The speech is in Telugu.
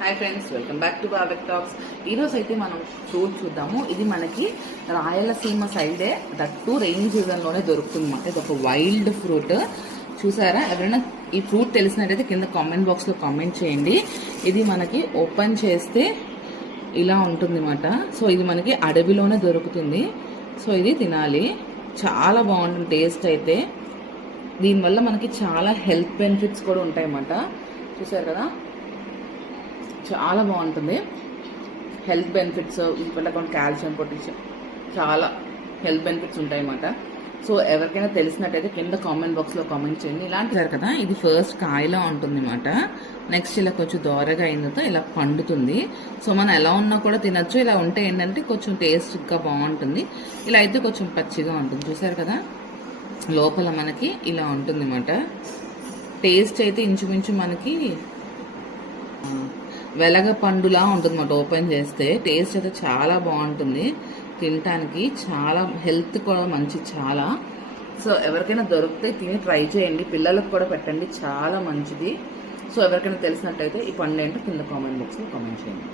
Hi friends, welcome back to Babek talks. ఈరోజు అయితే మనం ఫ్రూట్ చూద్దాము. ఇది మనకి రాయలసీమ సైడే దట్టు రెయిన్ సీజన్లోనే దొరుకుతుంది అన్నమాట. ఇది ఒక వైల్డ్ ఫ్రూట్. చూసారా? ఎవరైనా ఈ ఫ్రూట్ తెలిసినట్టయితే కింద కామెంట్ బాక్స్లో కామెంట్ చేయండి. ఇది మనకి ఓపెన్ చేస్తే ఇలా ఉంటుంది అన్నమాట. సో ఇది మనకి అడవిలోనే దొరుకుతుంది. సో ఇది తినాలి, చాలా బాగుంటుంది టేస్ట్ అయితే. దీనివల్ల మనకి చాలా హెల్త్ బెనిఫిట్స్ కూడా ఉంటాయన్నమాట. చూసారు కదా, చాలా బాగుంటుంది. హెల్త్ బెనిఫిట్స్ ఇప్పట్లో కాల్షియం, పొటాషియం, చాలా హెల్త్ బెనిఫిట్స్ ఉంటాయన్నమాట. సో ఎవరికైనా తెలిసినట్టయితే కింద కామెంట్ బాక్స్లో కామెంట్ చేయండి. ఇలాంటి కదా, ఇది ఫస్ట్ కాయలా ఉంటుంది అన్నమాట. నెక్స్ట్ ఇలా కొంచెం దోరగా అయిన తర్వాత ఇలా పండుతుంది. సో మనం ఎలా ఉన్నా కూడా తినచ్చు. ఇలా ఉంటే ఏంటంటే కొంచెం టేస్ట్గా బాగుంటుంది. ఇలా అయితే కొంచెం పచ్చిగా ఉంటుంది. చూసారు కదా, లోపల మనకి ఇలా ఉంటుంది అన్నమాట. టేస్ట్ అయితే ఇంచుమించు మనకి వెలగ పండులా ఉంటుంది అన్నమాట. ఓపెన్ చేస్తే టేస్ట్ అయితే చాలా బాగుంటుంది తినటానికి. చాలా హెల్త్ కూడా మంచి చాలా. సో ఎవరికైనా దొరికితే తిని ట్రై చేయండి, పిల్లలకు కూడా పెట్టండి, చాలా మంచిది. సో ఎవరికైనా తెలిసినట్టయితే ఈ పండు ఏంటో కింద కామెంట్ బాక్స్లో కామెంట్ చేయండి.